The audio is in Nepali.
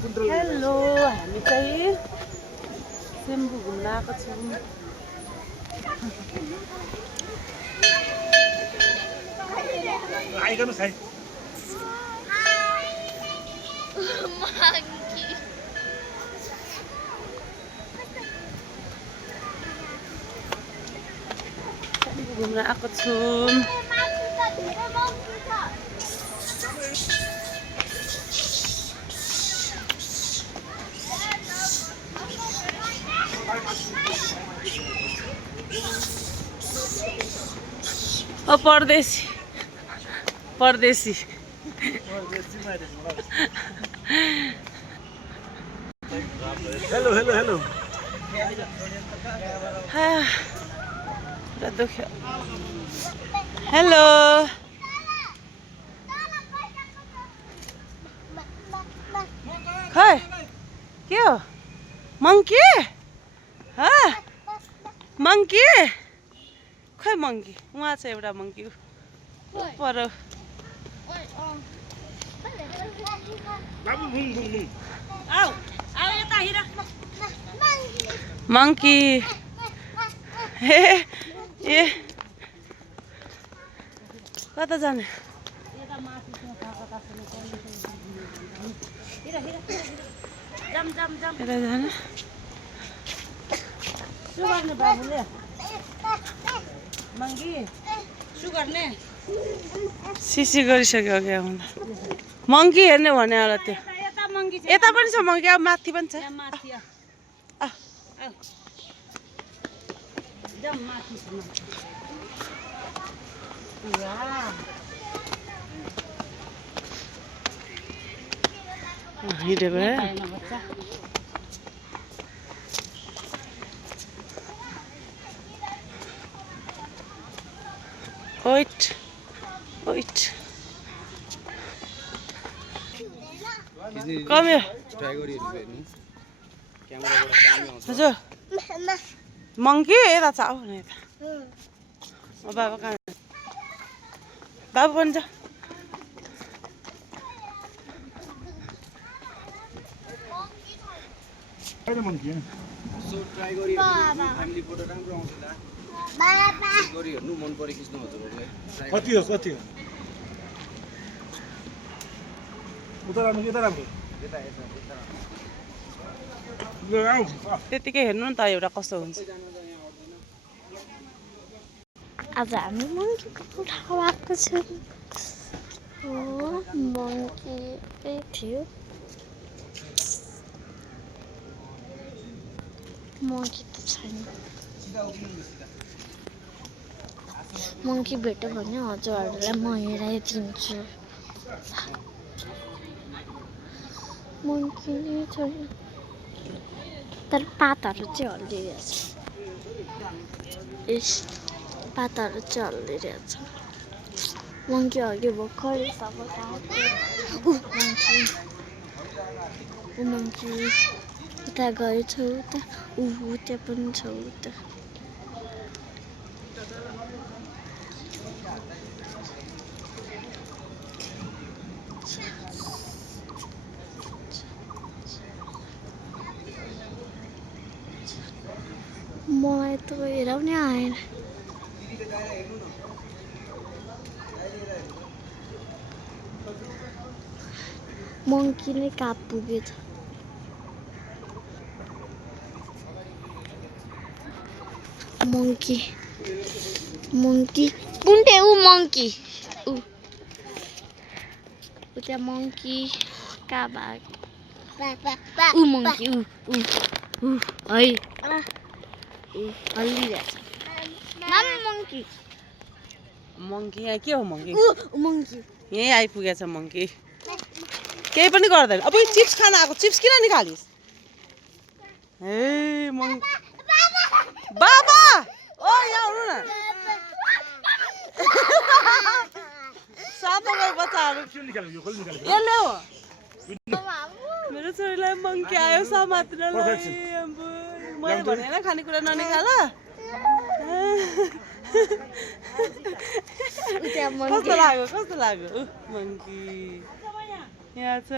हेलो हामी चाहिँ सेम्बु घुम्न आएको छौँ। आइगर्नुहोस् है। सेम्बु घुम्न आएको छौँ। ओ परदेशी परदेशी हेलो हेलो हेलो पुरा दुख्यो। हेलो खै के हो मङ्की मङ्की खै मङ्की उहाँ छ एउटा मङ्की पर मङ्की ए कता जाने सिसी गरिसक्यो क्या हुँदा मङ्की हेर्ने भने होला त्यो यता पनि छ मङ्की अब माथि पनि छ। Wait. Come here. हजुर मङ्की यता छ आऊ न यता। बाबा कहाँ बाबु पनि छ। कति हो उता राम्रो त्यतिकै हेर्नु नि त एउटा कस्तो हुन्छ। आज हामी मङ्कीको ठाउँ आएको छौँ। मङ्की थियो मङ्की त छैन। मङ्की भेट्यो भने हजुरहरूलाई म हेराइदिन्छु। मङ्की नै छैन तर पातहरू चाहिँ हल्लिरहेछ। पातहरू चाहिँ हल्लिरहेछ। मङ्की अघि भर्खर मङ्की उता गएछ उता त्यहाँ पनि छ उता। मलाई त हेराउनै आएन। मङ्की नै कहाँ पुगेछ। मङ्की कुन चाहिँ ऊ मङ्की त्यहाँ मङ्की कहाँ भएको ऊ मङ्की है हल्लिरहेछ। मङ्की यहाँ के हो मङ्की मङ्की यहीँ आइपुगेछ मङ्की केही पनि गर्दैन। अब चिप्स खान आएको चिप्स किन निकालिस् हे बाबा ओ यहाँ आउनु न। सातवटा बच्चाहरू यसले हो मेरो छोरीलाई मङ्की आयो समात्नलाई। मैले भनेन खानेकुरा ननिकाल। कस्तो लाग्यो मङ्की यहाँ छ।